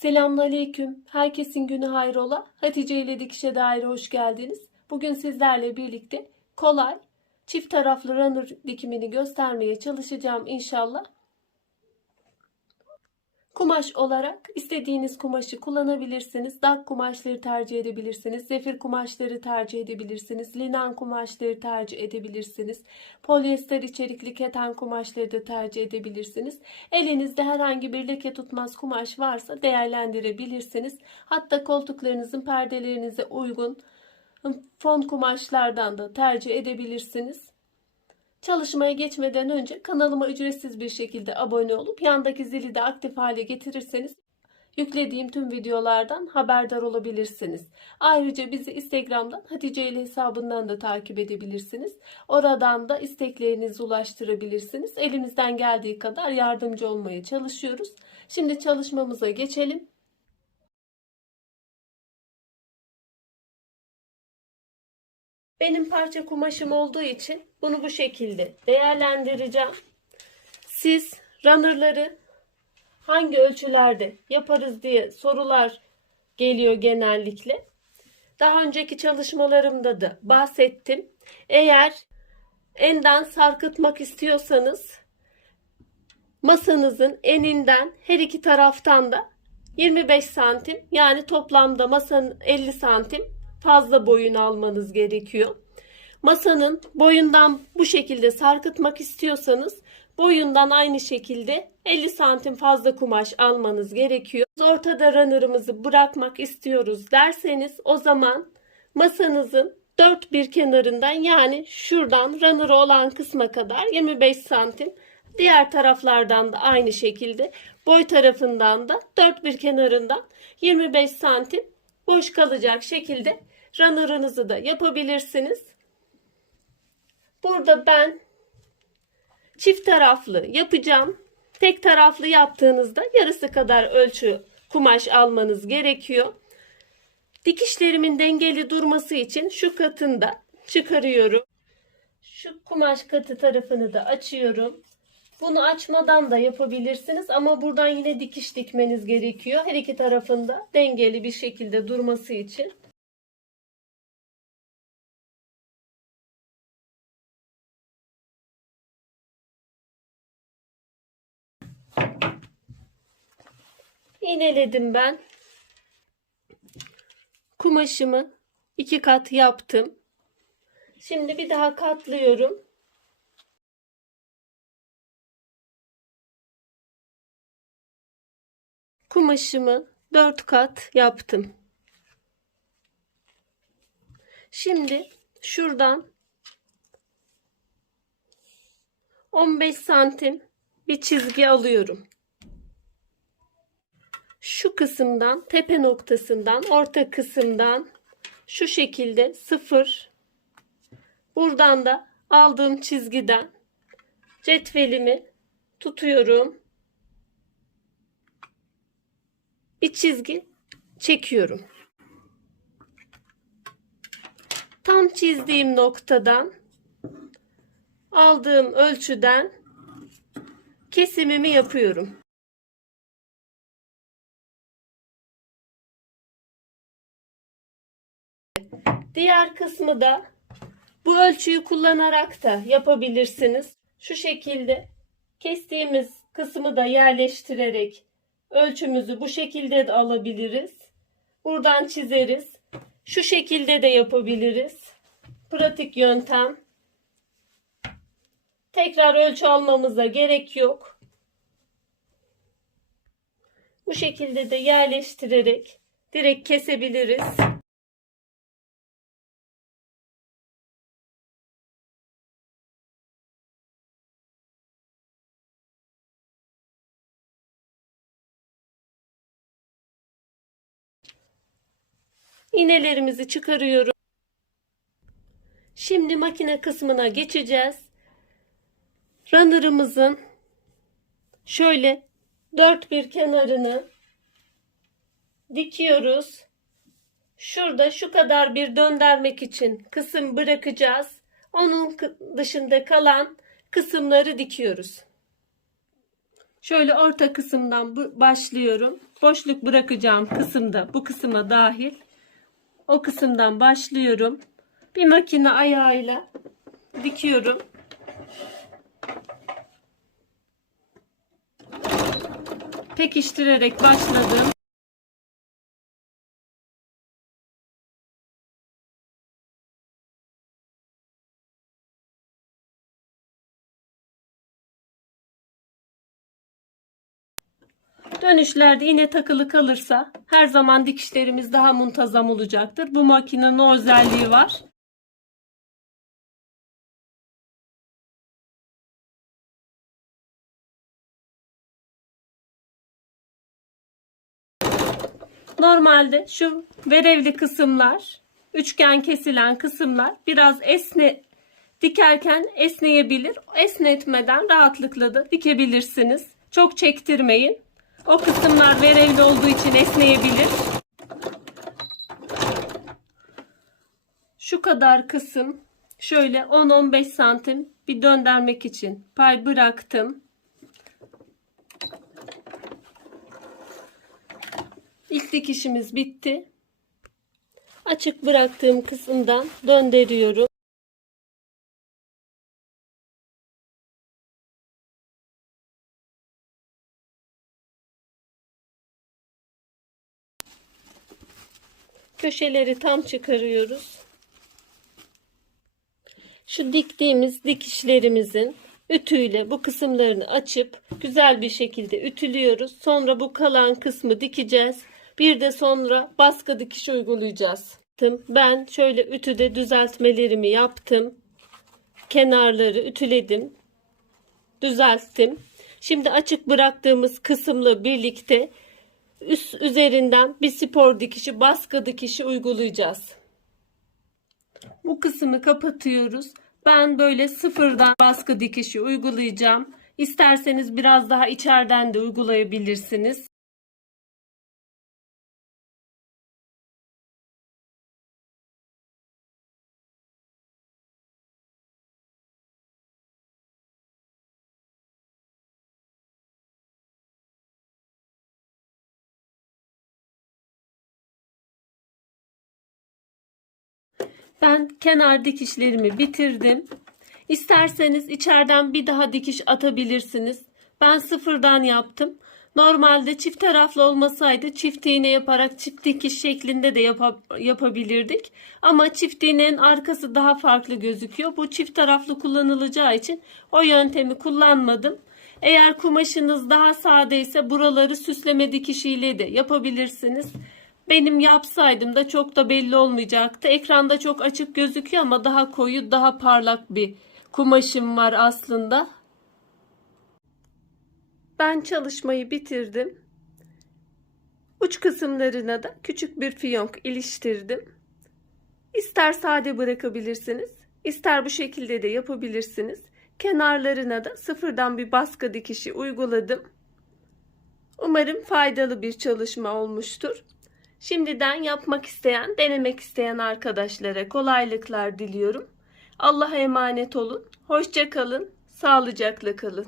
Selamünaleyküm. Herkesin günü hayrola. Hatice ile Dikişe Daire hoş geldiniz. Bugün sizlerle birlikte kolay, çift taraflı runner dikimini göstermeye çalışacağım inşallah. Kumaş olarak istediğiniz kumaşı kullanabilirsiniz. Dak kumaşları tercih edebilirsiniz. Zefir kumaşları tercih edebilirsiniz. Linan kumaşları tercih edebilirsiniz. Polyester içerikli keten kumaşları da tercih edebilirsiniz. Elinizde herhangi bir leke tutmaz kumaş varsa değerlendirebilirsiniz. Hatta koltuklarınızın perdelerinize uygun fon kumaşlardan da tercih edebilirsiniz. Çalışmaya geçmeden önce kanalıma ücretsiz bir şekilde abone olup yandaki zili de aktif hale getirirseniz yüklediğim tüm videolardan haberdar olabilirsiniz. Ayrıca bizi Instagram'dan Hatice ile hesabından da takip edebilirsiniz. Oradan da isteklerinizi ulaştırabilirsiniz. Elimizden geldiği kadar yardımcı olmaya çalışıyoruz. Şimdi çalışmamıza geçelim. Benim parça kumaşım olduğu için bunu bu şekilde değerlendireceğim. Siz runner'ları hangi ölçülerde yaparız diye sorular geliyor genellikle. Daha önceki çalışmalarımda da bahsettim. Eğer enden sarkıtmak istiyorsanız masanızın eninden her iki taraftan da 25 santim, yani toplamda masanın 50 santim fazla boyun almanız gerekiyor. Masanın boyundan bu şekilde sarkıtmak istiyorsanız boyundan aynı şekilde 50 santim fazla kumaş almanız gerekiyor. Ortada runner'ımızı bırakmak istiyoruz derseniz o zaman masanızın dört bir kenarından, yani şuradan runner'ı olan kısma kadar 25 santim, diğer taraflardan da aynı şekilde boy tarafından da dört bir kenarından 25 santim boş kalacak şekilde runner'ınızı da yapabilirsiniz. Burada ben çift taraflı yapacağım. Tek taraflı yaptığınızda yarısı kadar ölçü kumaş almanız gerekiyor. Dikişlerimin dengeli durması için şu katını da çıkarıyorum. Şu kumaş katı tarafını da açıyorum. Bunu açmadan da yapabilirsiniz ama buradan yine dikiş dikmeniz gerekiyor. Her iki tarafında dengeli bir şekilde durması için. İğneledim ben. Kumaşımı iki kat yaptım. Şimdi bir daha katlıyorum. Kumaşımı 4 kat yaptım. Şimdi şuradan 15 santim bir çizgi alıyorum. Şu kısımdan, tepe noktasından, orta kısımdan şu şekilde 0. Buradan da aldığım çizgiden cetvelimi tutuyorum. Bir çizgi çekiyorum. Tam çizdiğim noktadan aldığım ölçüden kesimimi yapıyorum. Diğer kısmı da bu ölçüyü kullanarak da yapabilirsiniz. Şu şekilde kestiğimiz kısmı da yerleştirerek ölçümüzü bu şekilde de alabiliriz. Buradan çizeriz. Şu şekilde de yapabiliriz. Pratik yöntem. Tekrar ölçü almamıza gerek yok. Bu şekilde de yerleştirerek direkt kesebiliriz. İğnelerimizi çıkarıyorum. Şimdi makine kısmına geçeceğiz. Runner'ımızın şöyle dört bir kenarını dikiyoruz. Şurada şu kadar bir döndürmek için kısım bırakacağız. Onun dışında kalan kısımları dikiyoruz. Şöyle orta kısımdan başlıyorum. Boşluk bırakacağım kısımda bu kısma dahil. O kısımdan başlıyorum. Bir makine ayağıyla dikiyorum. Pekiştirerek başladım. Dönüşlerde iğne takılı kalırsa her zaman dikişlerimiz daha muntazam olacaktır. Bu makinenin o özelliği var. Normalde şu verevli kısımlar, üçgen kesilen kısımlar biraz dikerken esneyebilir. Esnetmeden rahatlıkla da dikebilirsiniz. Çok çektirmeyin. O kısımlar verevli olduğu için esneyebilir. Şu kadar kısım şöyle 10-15 santim bir döndürmek için pay bıraktım. İlk dikişimiz bitti. Açık bıraktığım kısımdan döndürüyorum. Köşeleri tam çıkarıyoruz. Şu diktiğimiz dikişlerimizin ütüyle bu kısımlarını açıp güzel bir şekilde ütülüyoruz. Sonra bu kalan kısmı dikeceğiz. Bir de sonra baskı dikiş uygulayacağız. Ben şöyle ütüde düzeltmelerimi yaptım. Kenarları ütüledim. Düzelttim. Şimdi açık bıraktığımız kısımla birlikte üzerinden bir spor dikişi, baskı dikişi uygulayacağız. Bu kısmı kapatıyoruz. Ben böyle sıfırdan baskı dikişi uygulayacağım. İsterseniz biraz daha içeriden de uygulayabilirsiniz. Ben kenar dikişlerimi bitirdim. İsterseniz içeriden bir daha dikiş atabilirsiniz. Ben sıfırdan yaptım. Normalde çift taraflı olmasaydı çift iğne yaparak çift dikiş şeklinde de yapabilirdik. Ama çift iğnenin arkası daha farklı gözüküyor. Bu çift taraflı kullanılacağı için o yöntemi kullanmadım. Eğer kumaşınız daha sade ise buraları süsleme dikişiyle de yapabilirsiniz. Benim yapsaydım da çok da belli olmayacaktı. Ekranda çok açık gözüküyor ama daha koyu, daha parlak bir kumaşım var aslında. Ben çalışmayı bitirdim. Uç kısımlarına da küçük bir fiyonk iliştirdim. İster sade bırakabilirsiniz, ister bu şekilde de yapabilirsiniz. Kenarlarına da sıfırdan bir baskı dikişi uyguladım. Umarım faydalı bir çalışma olmuştur. Şimdiden yapmak isteyen, denemek isteyen arkadaşlara kolaylıklar diliyorum. Allah'a emanet olun. Hoşça kalın, sağlıcakla kalın.